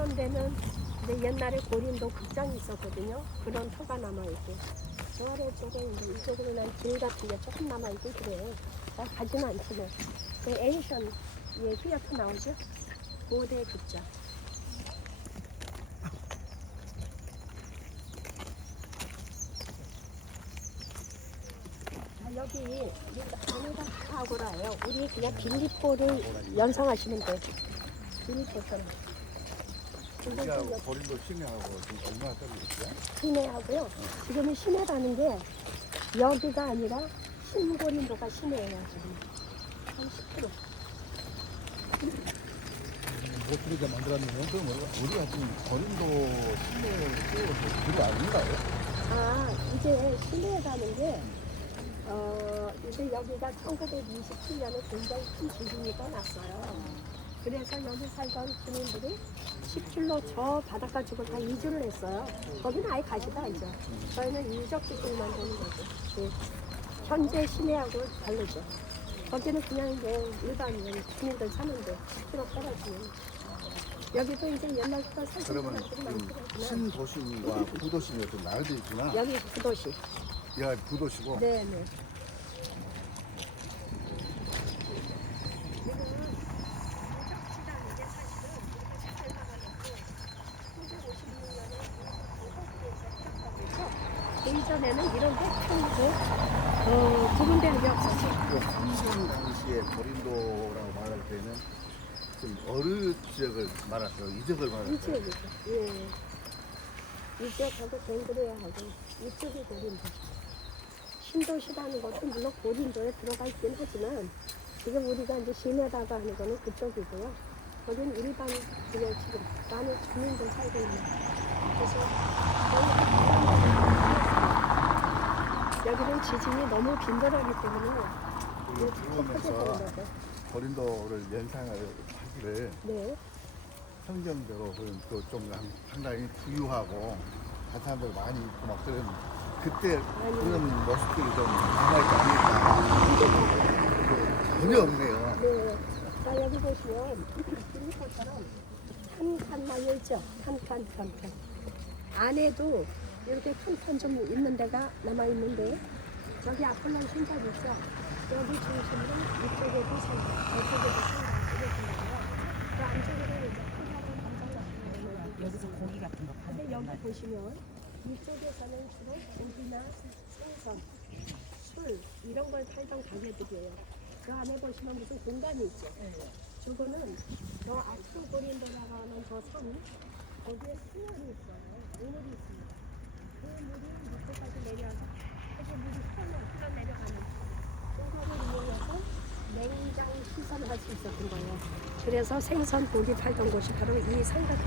이런 데는 이제 옛날에 고린도 극장이 있었거든요. 그런 터가 남아있고 저 아래쪽에 이제 이쪽으로 난 길 같은 게 조금 남아있고 그래요. 가지는 않지만 그 에이션 예, 휘어트 나오죠? 고대 극장. 여기 안에가 다 아고라예요. 우리 그냥 빌립보를 연상하시면 돼요. 빌립보처럼. 여기가 고린도 시내하고 지금 얼마나 떨어졌어요? 시내하고요. 지금은 시내라는 게 여기가 아니라 신고린도가 시내예요. 지금 한 10km. 모트리가 만들었는데 그럼 우리가 지금 고린도 시내에 그게 아닌가요? 아, 이제 시내라는 게 이제 여기가 1927년에 굉장히 큰 지진이 났어요. 그래서 여기 살던 주민들이 10km 저 바닷가 쪽을 다 이주를 했어요. 거기는 아예 가지도 않죠. 저희는 유적지들만 보는 거죠. 네. 현재 시내하고 다르죠. 거기는 그냥 이제 일반 주민들 사는데 10km 떨어지면. 여기도 이제 옛날부터 사실 그러면 사람들이 많더라고요. 신도심과 부도심이 좀 나눠져 있구나. 여기 부도시. 야, 부도시고. 네네. 예전에는 이런 게 구분되는 게 없었어요. 그 삼성 당시에 고린도라고 말할 때는 좀 어느 지역을 말하죠? 이 지역을 말하죠? 이 지역이죠. 예. 이 지역하고 뱅그레야 하고 이쪽이 고린도. 신도시라는 것도 물론 고린도에 들어가 있긴 하지만 지금 우리가 이제 시내라고 하는 거는 그쪽이고요. 거긴 일반 그냥 지금 많은 주민들 살고 있는. 그래서 여기는 지진이 너무 빈번하기 때문에 그러면서 고린도를 연상을 하기를 네. 성경대로 좀 상당히 부유하고 가사들 많이 있고 막 그런 그때 그런 모습들이 좀 남아있지 않을까 전혀 없네요. 네. 자, 여기 보시면 빌립보처럼 산칸만 있죠. 산칸. 안에도 이렇게 칸칸 좀 있는 데가 남아있는데 저기 아폴론 신전 있죠. 여기 중심으로 이쪽에도 산칸, 저쪽에도 산칸 이렇게 있고요. 그 안쪽으로 이제 큰산을 감상하는 여기서 고기 같은 거 파는 근데 여기 보시면 이쪽에서는 주로 고기나 생선, 술 이런 걸 팔던 가게들이에요. 그 안에 보시면 무슨 공간이 있죠. 저거는 저 앞으로 고린도라고 하는 저 산, 거기에 수연이 있어요. 오물이 있습니다. 그 물이 밑에까지 내려서 그 물이 흘러내려가는 그거를 이용해서 냉장 시설을 할 수 있었던 거예요. 그래서 생선, 고기 팔던 곳이 바로 이 산 같은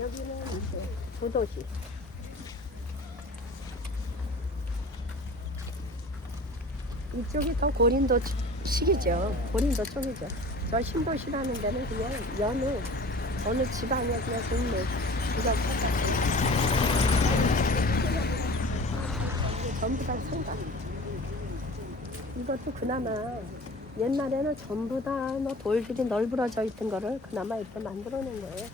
여기는 이제 부도시. 이쪽이 더 고린도 식이죠. 고린도 쪽이죠. 저 신도시라는 데는 그냥 어느 집안에 그냥 동네 그냥 전부 다 상가. 이것도 그나마 옛날에는 전부 다 돌들이 널브러져 있던 거를 그나마 이렇게 만들어낸 거예요.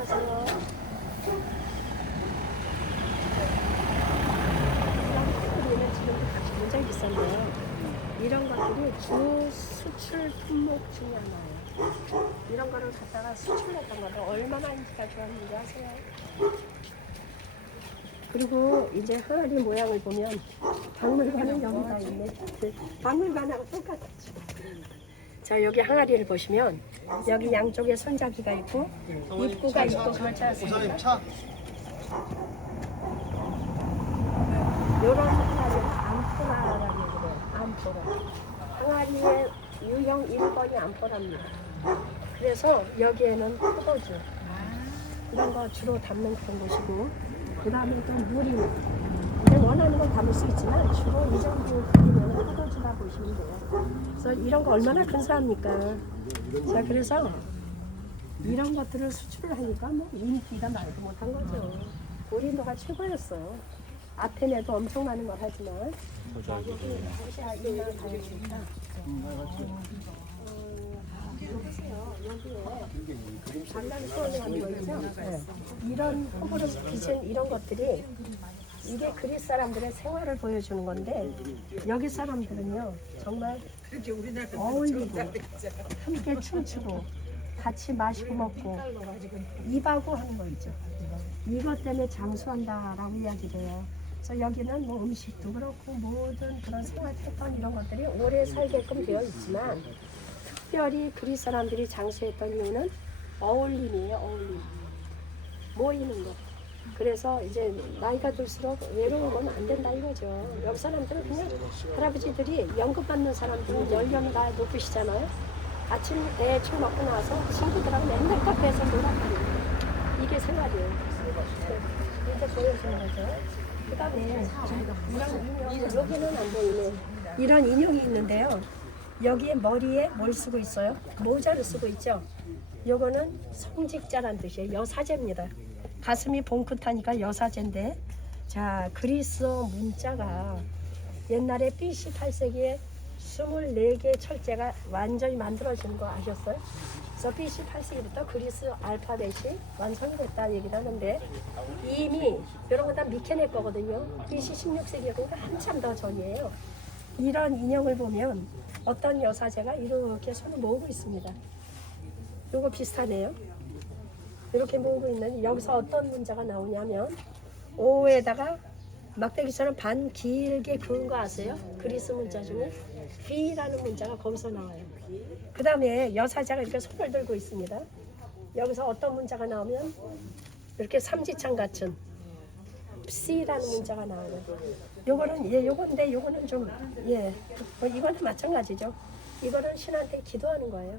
조심하세요. 플라스틱은 지금 굉장히 비싼데요. 이런 것들이 주 수출 품목 중에 하나예요. 이런 거를 갖다가 수출했던 거를 얼마나 인기가 좋았는지 아세요? 그리고 이제 항아리 모양을 보면 박물관은 여기가 있네. 박물관하고 똑같죠. 자, 여기 항아리를 보시면 여기 양쪽에 손잡이가 있고 입구가 있고 그렇지 않습니까? 이런 항아리를 암포라라고 그래요. 암포라. 항아리에 유형 1번이 안보랍니다. 그래서 여기에는 포도주 이런 거 주로 담는 그런 곳이고, 그 다음에 또 물이 그냥 원하는 걸 담을 수 있지만 주로 이 정도 크기면 포도주라 보시면 돼요. 그래서 이런 거 얼마나 근사합니까? 자, 그래서 이런 것들을 수출을 하니까 뭐 인기가 말도 못한 거죠. 고린도가 최고였어요. 아테네도 엄청 많은 걸 하지만, 자, 여기 아시아인을 가야되니까 보세요. 여기에 장난 수원이라는 거 있죠? 네. 이런 호불호 빚은 이런 것들이 이게 그리스 사람들의 생활을 보여주는 건데, 여기 사람들은요 정말 어울리고 함께 춤추고 같이 마시고 먹고 입하고 하는 거 있죠. 이것 때문에 장수한다라고 이야기돼요. 그래서 여기는 뭐 음식도 그렇고 모든 그런 생활 패턴 이런 것들이 오래 살게끔 되어 있지만, 특별히 그리스 사람들이 장수했던 이유는 어울림이에요. 어울림, 모이는 것. 그래서 이제 나이가 들수록 외로운 건 안 된다 이거죠. 여기 사람들은 그냥 할아버지들이 연금 받는 사람들은 연령이 다 높으시잖아요. 아침 대충 먹고 나서 친구들하고 맨날 카페에서 놀아다니고 이게 생활이에요. 이렇게 보여주는 거죠. 그 다음에 이런 인형, 여기는 안 보이네. 이런 인형이 있는데요. 여기에 머리에 뭘 쓰고 있어요? 모자를 쓰고 있죠. 요거는 성직자란 뜻이에요. 여사제입니다. 가슴이 봉긋하니까 여사제인데, 자, 그리스어 문자가 옛날에 BC 8세기에 24개의 철제가 완전히 만들어진 거 아셨어요? 그래서 BC 8세기부터 그리스 알파벳이 완성이 됐다 얘기를 하는데, 이미 이런 거 다 미케네 거거든요. BC 16세기가 한참 더 전이에요. 이런 인형을 보면 어떤 여사제가 이렇게 손을 모으고 있습니다. 요거 비슷하네요. 이렇게 모으고 있는, 여기서 어떤 문자가 나오냐면 O에다가 막대기처럼 반 길게 그은 거 아세요? 그리스 문자 중에 B라는 문자가 거기서 나와요. 그 다음에 여사자가 이렇게 손을 들고 있습니다. 여기서 어떤 문자가 나오면 이렇게 삼지창 같은 C라는 문자가 나와요. 요거는 요건데 요거는 좀 이거는 마찬가지죠. 이거는 신한테 기도하는 거예요.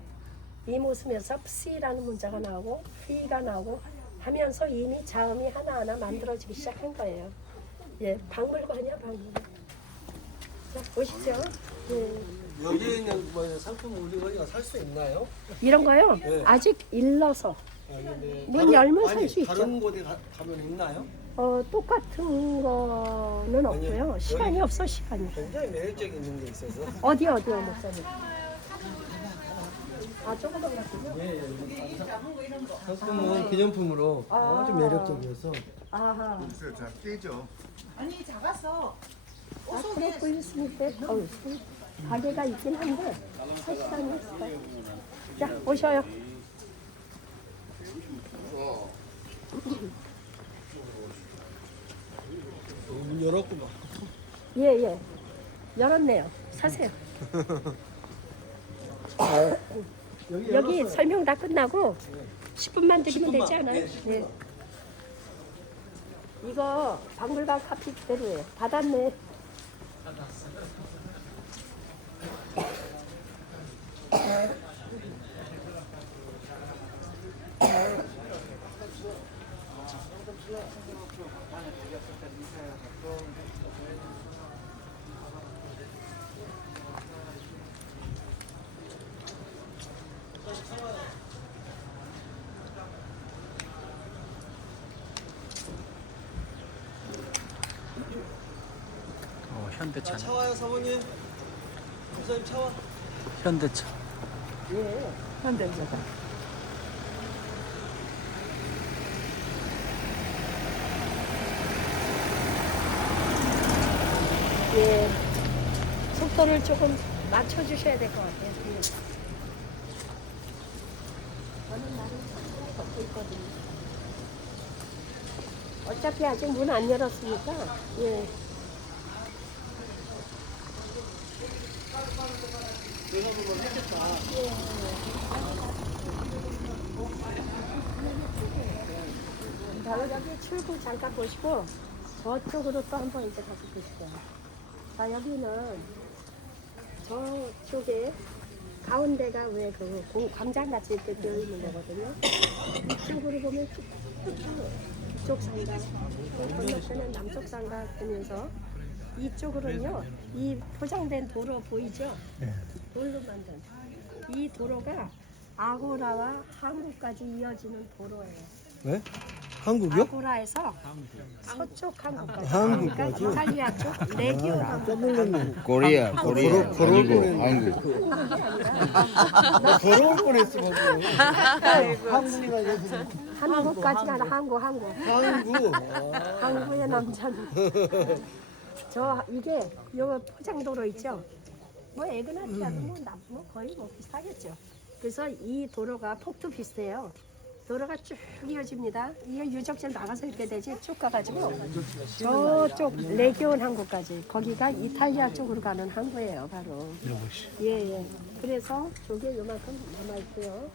이 모습에서 C라는 문자가 나오고 V가 나오고 하면서 이미 자음이 하나하나 만들어지기 시작한 거예요. 박물관이야, 박물관. 자, 보시죠. 여기에 있는 뭐 상품 우리가 살 수 있나요? 이런 거요? 네. 아직 일러서 근데 문 열면 살 수 있죠. 다른 곳에 가면 있나요? 똑같은 거는 없고요. 시간이 없어, 시간이. 굉장히 매력적인 게 있어서. 어디요, 목사님? 아, 조금만 같군요. 상품은 기념품으로 아주 매력적이어서. 아하. 그래서 자 깨죠. 아니 작았어. 앞으로 보였을 때 가게가 있긴 한데 할 시간이 없어요. 자, 오셔요. 문 열었구만. 예. 열었네요. 사세요. 여기 열었어요. 설명 다 끝나고 10분만 드리면 10분만. 되지 않아요? 네. 이거 박물관 카피 그대로예요. 받았네. 현대차. 차와요 사모님. 목사님 차와. 현대차. 예. 현대차다. 예. 속도를 조금 맞춰주셔야 될 것 같아요. 저는 나름 천천히 걷고 있거든요. 어차피 아직 문 안 열었으니까, 예. 바로 여기 출구 잠깐 보시고 저쪽으로 또 한번 이제 가서 보시죠. 자, 여기는 저쪽에 가운데가 왜 그 광장같이 이렇게 되어 있는 거거든요. 이쪽으로 보면 이쪽 상가, 건너편은 남쪽 상가 보면서 이쪽으로는요, 이 포장된 도로 보이죠? 돌로 만든 이 도로가 아고라와 한국까지 이어지는 도로예요. 네? 한국이요? 아고라에서 서쪽 한국까지. 한국까지? 그러니까 이탈리아 쪽 레기온 한국. 코리아 아니고 한국. 나 걸어올 뻔했어 방금. 한국까지 가는 한국. 한국. 한국의 남자는. 저 이게 요 포장도로 있죠. 뭐 에그나티아도 뭐 거의 뭐 비슷하겠죠. 그래서 이 도로가 폭도 비슷해요. 도로가 쭉 이어집니다. 이게 유적지를 나가서 이렇게 되지 쭉 가가지고 저쪽 레기온 항구까지 거기가 이탈리아 쪽으로 가는 항구예요, 바로. 예. 그래서 저게 요만큼 남아 있고요.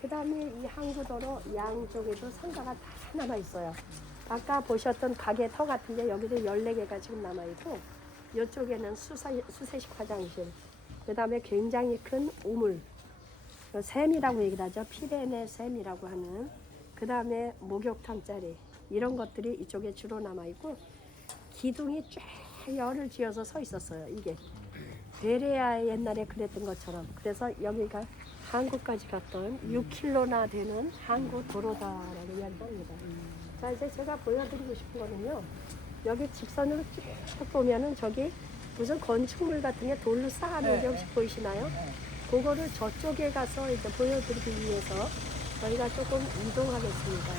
그 다음에 이 항구도로 양쪽에도 상가가 다 남아 있어요. 아까 보셨던 가게 터 같은 게 여기도 14개가 지금 남아 있고, 이쪽에는 수세식 화장실, 그 다음에 굉장히 큰 우물, 샘이라고 얘기를 하죠. 피레네 샘이라고 하는. 그 다음에 목욕탕짜리 이런 것들이 이쪽에 주로 남아 있고, 기둥이 쫙 열을 지어서 서 있었어요. 이게 베레아 옛날에 그랬던 것처럼. 그래서 여기가 한국까지 갔던 6km나 되는 항구 도로다라고 이야기합니다. 자, 이제 제가 보여드리고 싶은 거는요, 여기 직선으로 쭉 보면은 저기 무슨 건축물 같은 게 돌로 쌓아놓은 게 혹시 보이시나요? 그거를 저쪽에 가서 이제 보여드리기 위해서 저희가 조금 이동하겠습니다.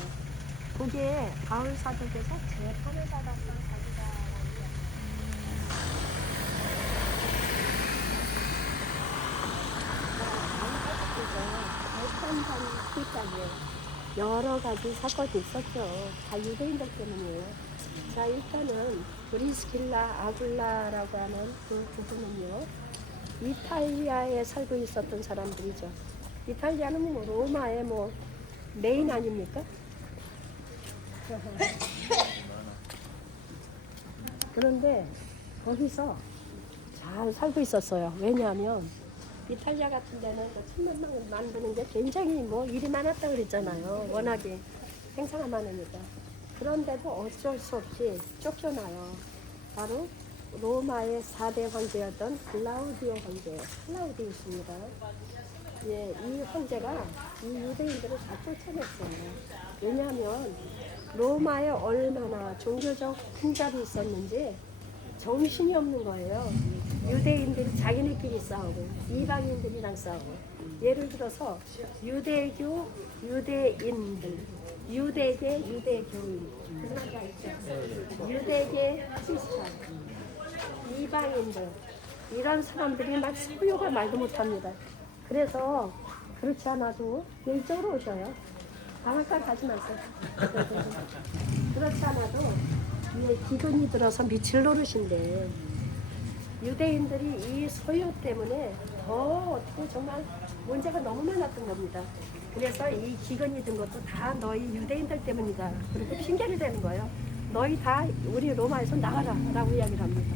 그게 가을사독에서 재판을 받았던 자기다라는 재판받는 길까지예요. 여러 가지 사건이 있었죠. 다 유대인들 때문이에요. 자, 일단은 브리스킬라 아굴라라고 하는 그 부분은요, 이탈리아에 살고 있었던 사람들이죠. 이탈리아는 뭐 로마의 뭐 메인 아닙니까? 그런데 거기서 잘 살고 있었어요. 왜냐하면 이탈리아 같은 데는 그 천만당 만드는 게 굉장히 뭐 일이 많았다고 그랬잖아요. 워낙에 행사가 많으니까. 그런데도 어쩔 수 없이 쫓겨나요. 바로 로마의 4대 황제였던 클라우디오 황제, 클라우디우스입니다. 예, 이 황제가 이 유대인들을 다 쫓아냈어요. 왜냐하면 로마에 얼마나 종교적 풍잡이 있었는지 정신이 없는 거예요. 유대인들이 자기네끼리 싸우고 이방인들이랑 싸우고. 예를 들어서 유대교, 유대인들, 유대계, 유대교인, 유대계 크리스찬, 이방인들, 이런 사람들이 막 소유가 말도 못합니다. 그래서 그렇지 않아도 일적으로 오셔요. 방앗간 가지 마세요. 그렇지 않아도 기근이 들어서 미칠 노릇인데, 유대인들이 이 소유 때문에 더 어떻게 정말 문제가 너무 많았던 겁니다. 그래서 이 기근이 든 것도 다 너희 유대인들 때문이다. 그렇게 핑계를 대는 거예요. 너희 다 우리 로마에서 나가라 라고 이야기를 합니다.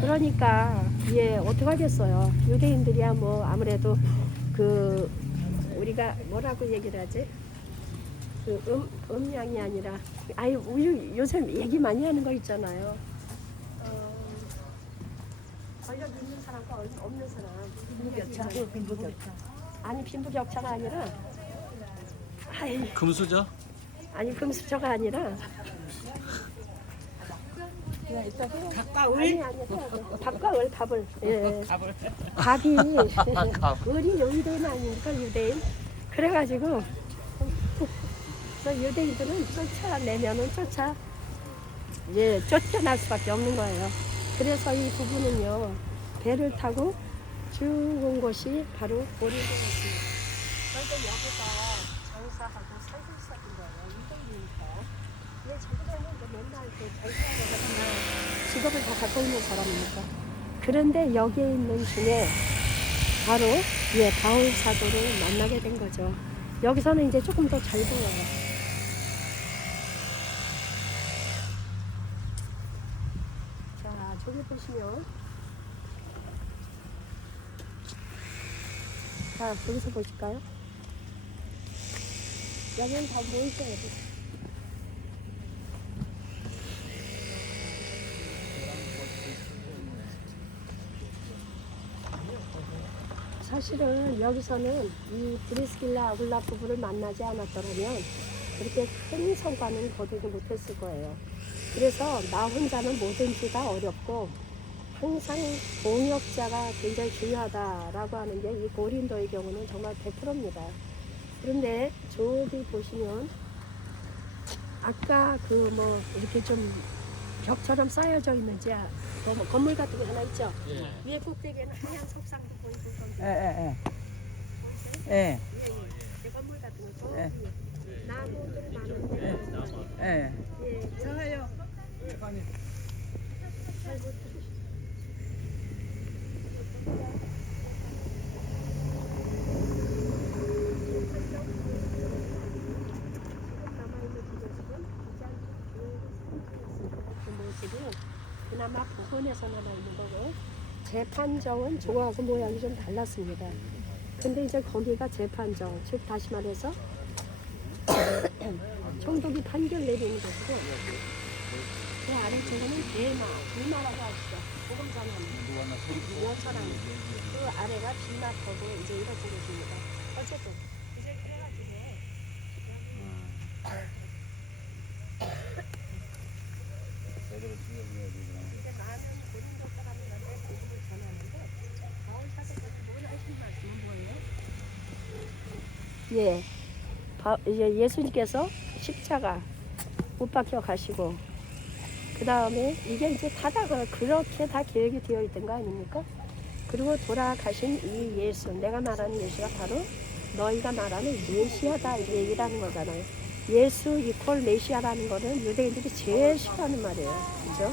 그러니까 어떡하겠어요. 유대인들이야 뭐 아무래도 그 우리가 뭐라고 얘기를 하지? 그 음양이 아니라 요즘 얘기 많이 하는 거 있잖아요. 권력 있는 사람과 없는 사람. 빈부격차. 아니 빈부격차가 아니라 금수저? 아니 금수저가 아니라 아니 밥과 을 밥을 밥이 을이 유대인 아닙니까 유대인. 그래가지고 유대인들은 쫓아내면은 쫓겨날 수밖에 없는 거예요. 그래서 이 부분은요, 배를 타고 쭉 온 곳이 바로 오리고였습니다. 그런데 여기서 장사하고 살고 있었던 거예요. 유대인이니까. 왜 저기서는 맨날 장사하고 직업을 다 갖고 있는 사람입니까? 그런데 여기에 있는 중에 바로 바울 사도를 만나게 된 거죠. 여기서는 이제 조금 더 잘 보여요. 저기 보시면 자, 여기서 보실까요? 여기는 다 모이셔야 돼. 사실은 여기서는 이 브리스길라 아굴라 부부를 만나지 않았더라면 그렇게 큰 성과는 거두지 못했을 거예요. 그래서 나 혼자는 뭐든지 다 어렵고 항상 동역자가 굉장히 중요하다라고 하는 게 이 고린도의 경우는 정말 100%입니다. 그런데 저기 보시면 아까 그 뭐 이렇게 좀 벽처럼 쌓여져 있는지 뭐 건물 같은 게 하나 있죠? 위에 꼭대기에는 하얀 석상도 보이고 예. 보이세요? 예. 제 건물 같은 거 저기 예. 나무들 많은데 예. 예, 저요. 그나마 부근에서 남아 있는 거고 재판정은 저거하고 모양이 좀 달랐습니다. 근데 이제 거기가 재판정, 즉 다시 말해서 총독이 판결 내리는 것이고 그 아래쪽에는 빌마라고 하시죠. 복음 전하는 여사랑 그 아래가 빌마터고 이제 이렇게 곳입니다. 어쨌든 이제 그래가지고 이제 나는 고린도 사람들한테 복음을 전하는데 바울 사도들이 뭘 하신 말씀은 뭐예요? 예, 이제 예수님께서 십자가 못 박혀 가시고 그 다음에 이게 이제 다다가 그렇게 다 계획이 되어 있던 거 아닙니까? 그리고 돌아가신 이 예수, 내가 말하는 예수가 바로 너희가 말하는 메시아다 이 얘기라는 거잖아요. 예수 이퀄 메시아라는 거는 유대인들이 제일 싫어하는 말이에요. 그죠?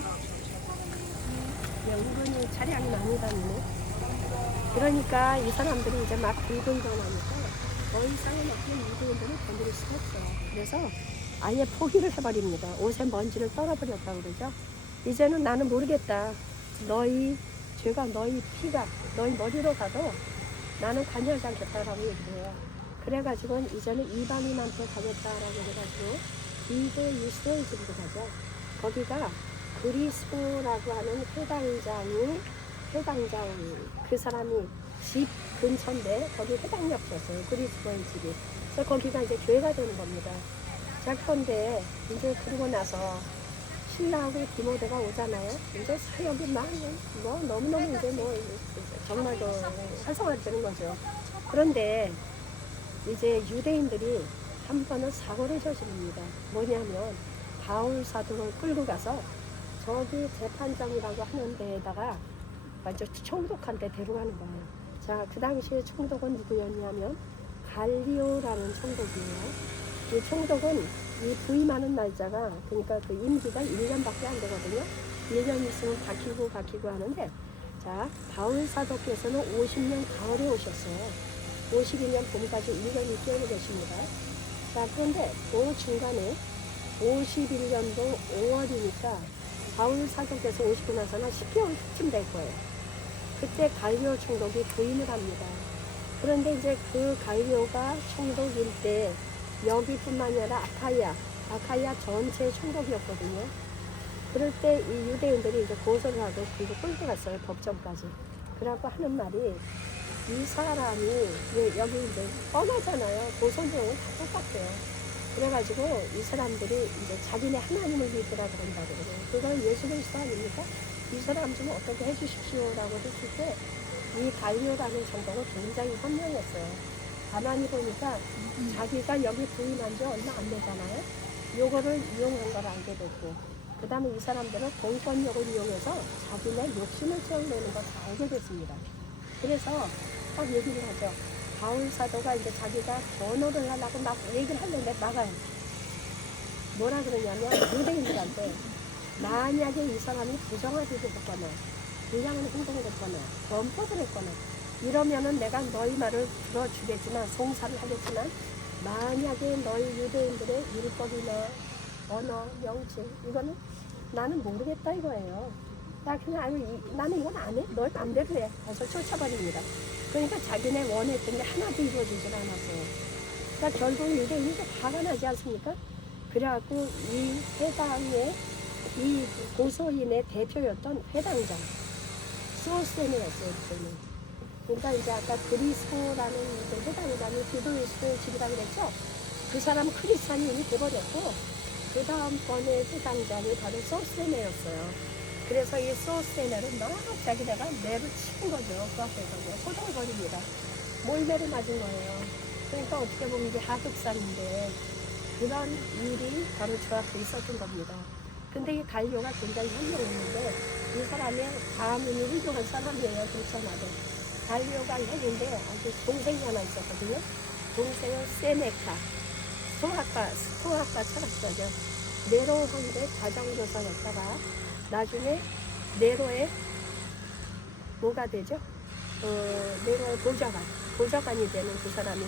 은근히 차량이 많이 다니네. 그러니까 이 사람들이 이제 막 들고 일어나니까 더 이상은 어떤 유대인들을 건드릴 수가 없어요. 그래서 아예 포기를 해버립니다. 옷에 먼지를 떨어버렸다고 그러죠. 이제는 나는 모르겠다. 너희 죄가 너희 피가 너희 머리로 가도 나는 관여하지 않겠다라고 얘기해요. 그래가지고 이제는 이방인한테 가겠다라고 해가지고 이도 유스도의 집으로 가죠. 거기가 그리스도라고 하는 회당장 그 사람이 집 근처인데 거기 회당이 없었어요. 그리스도의 집이. 그래서 거기가 이제 교회가 되는 겁니다. 자, 그런데 이제 그러고 나서 신라하고 디모데가 오잖아요. 이제 사역이 막 뭐 너무너무 이제 뭐 정말 활성화되는 거죠. 그런데 이제 유대인들이 한 번은 사고를 저지릅니다. 뭐냐면 바울 사도를 끌고 가서 저기 재판장이라고 하는 데에다가 완전 총독한테 데려가는 거예요. 자, 그 당시에 총독은 누구였냐면 갈리오라는 총독이에요. 이 총독은 이 부임하는 날짜가 그러니까 그 임기가 1년밖에 안 되거든요. 1년 있으면 바뀌고 하는데 자, 바울 사도께서는 50년 가을에 오셨어요. 52년 봄까지 1년이 뛰어오고 계십니다. 자, 그런데 그 중간에 51년도 5월이니까 바울 사도께서 오시고 나서는 10개월쯤 될 거예요. 그때 갈리오 총독이 부임을 합니다. 그런데 이제 그 갈리오가 총독일 때 여기뿐만이 아니라 아카이아 전체 총독이었거든요. 그럴 때 이 유대인들이 이제 고소를 하고 그리고 끌고 갔어요. 법정까지. 그래갖고 하는 말이 이 사람이 여기 이제 뻔하잖아요. 고소내용은 다 똑같아요. 그래가지고 이 사람들이 이제 자기네 하나님을 믿으라 그런다고 그래요. 그건 예수 그리스도 아닙니까? 이 사람 좀 어떻게 해주십시오라고 했을 때 이 갈리오라는 정도는 굉장히 현명했어요. 가만히 보니까 자기가 여기 부임한 지 얼마 안 되잖아요. 요거를 이용한 걸 알게 됐고 그 다음에 이 사람들은 공권력을 이용해서 자기네 욕심을 채우려는 걸 알게 됐습니다. 그래서 딱 얘기를 하죠. 바울 사도가 이제 자기가 번호를 하려고 막 얘기를 하는데 막아요. 뭐라 그러냐면 유대인들한테 만약에 이 사람이 부정하게 했거나 불량한 행동을 했거나 범법을 했거나 이러면은 내가 너희 말을 들어주겠지만 송사를 하겠지만 만약에 너희 유대인들의 율법이나 언어, 명칭 이거는 나는 모르겠다 이거예요. 나 그냥 나는 이건 안 해. 널 맘대로 해. 그래서 쫓아버립니다. 그러니까 자기네 원했던 게 하나도 이루어지질 않았어요. 그러니까 결국 이게 화가 나지 않습니까? 그래갖고 이 회당의 이 고소인의 대표였던 회당장 소스템이었어요. 그때는. 그러니까 이제 아까 그리스도라는 그 회당장이 기도의식을 지리라 그랬죠. 그 사람은 크리스찬이 돼버렸고 그 다음번에 회당장이 바로 소스템이었어요. 그래서 이 소스테너를 막 자기네가 매를 치는 거죠. 그 앞에서 소동을 벌입니다. 몰매를 맞은 거예요. 그러니까 어떻게 보면 이게 하극상인데 그런 일이 바로 저 앞에 있었던 겁니다. 근데 이 갈료가 굉장히 현명했는데 이 사람의 가문이 훌륭한 사람이에요. 그렇잖아도. 갈료가 형인데 아주 동생이 하나 있었거든요. 동생은 세네카, 소학과 철학자죠. 네로 황제 과장교사였다가 나중에 네로의 뭐가 되죠? 네로의 보좌관이 되는 그 사람이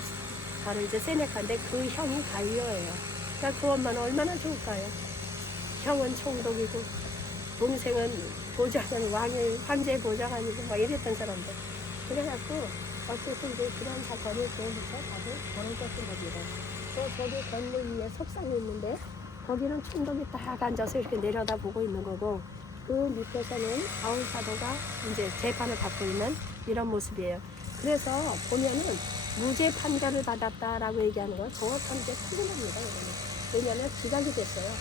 바로 이제 세네카인데 그 형이 갈리오예요. 그러니까 그 엄마는 얼마나 좋을까요? 형은 총독이고 동생은 보좌관, 황제의 보좌관이고 막 이랬던 사람들. 그래갖고 어쨌든 이제 그런 사건이 그때부터 다들 벌어졌던 겁니다. 또 저기 건물 위에 석상이 있는데 거기는 총독이 딱 앉아서 이렇게 내려다보고 있는 거고 그 밑에서는 바울 사도가 이제 재판을 받고 있는 이런 모습이에요. 그래서 보면은 무죄 판결을 받았다라고 얘기하는 건 정확한 게 틀림입니다. 왜냐하면 기각이 됐어요.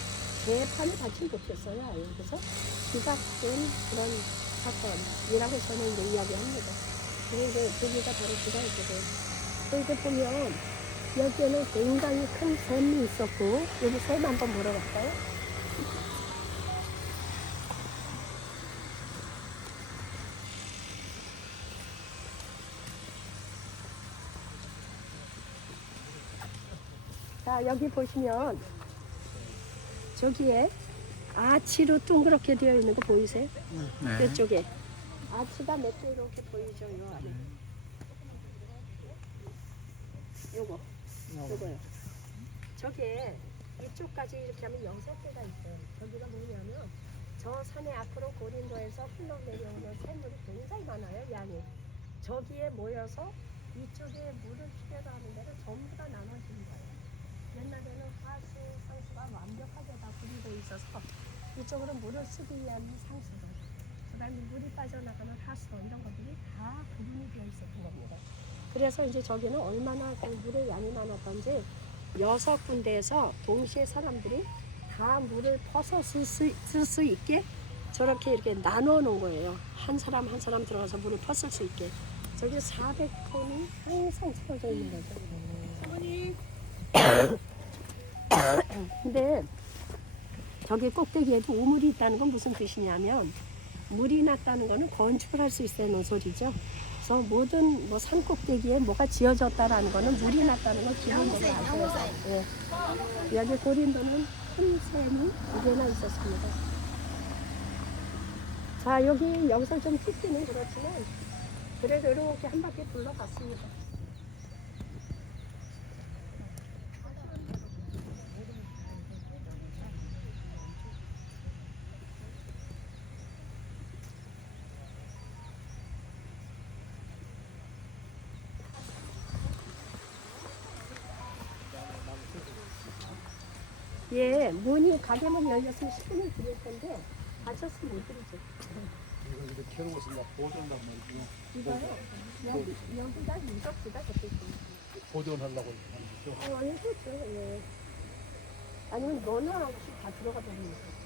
재판을 받지 못했어요. 그래서 기각된 그런 사건이라고 저는 이제 이야기합니다. 그리고 여기가 바로 기각이거든요. 이렇게 보면 여기에는 굉장히 큰 샘이 있었고 여기 샘 한번 물어볼까요? 자 여기 보시면 저기에 아치로 동그랗게 되어 있는 거 보이세요? 네. 이쪽에 아치가 몇 개 이렇게 보이죠? 요 안에 요거요. 저게 이쪽까지 이렇게 하면 6개가 있어요. 저기가 뭐냐면 저 산의 앞으로 고린도에서 흘러내려오는 샘물이 굉장히 많아요. 양이. 저기에 모여서 이쪽에 물을 필요로 하는 데는 전부 다 나눠진 거예요. 옛날에는 하수, 상수가 완벽하게 다 구비되어 있어서 이쪽으로 물을 쓰기 위한 상수들, 그 다음에 물이 빠져나가는 하수 이런 것들이 다 구분이 되어 있었던 겁니다. 그래서 이제 저기는 얼마나 그 물의 양이 많았던지 6군데에서 동시에 사람들이 다 물을 퍼서 쓸 수 있게 저렇게 이렇게 나눠 놓은 거예요. 한 사람 한 사람 들어가서 물을 퍼쓸 수 있게. 저기 400톤이 항상 채워져 있는 거죠. 근데 저기 꼭대기에도 우물이 있다는 건 무슨 뜻이냐면 물이 났다는 거는 건축을 할 수 있다는 소리죠. 그래서 모든 뭐 산 꼭대기에 뭐가 지어졌다라는 거는 물이 났다는 건 기본적으로 아셔야 돼요. 예. 여기 고린도는 큰 샘이 2개나 있었습니다. 자 여기 영상 좀 찍기는 그렇지만 그래도 이렇게 한 바퀴 둘러봤습니다. 예, 문이 가게문 열렸으면 10분을 드릴 텐데 닫혔으면 못 드리죠. 이거 캐럿을 막 보존한단 말이죠. 이거요. 여기가 유적지가 적혀 있습니다. 보존하려고 하는 거죠. 예, 그렇죠. 예. 아니면 너나 혹시 다 들어가 버리는 거죠.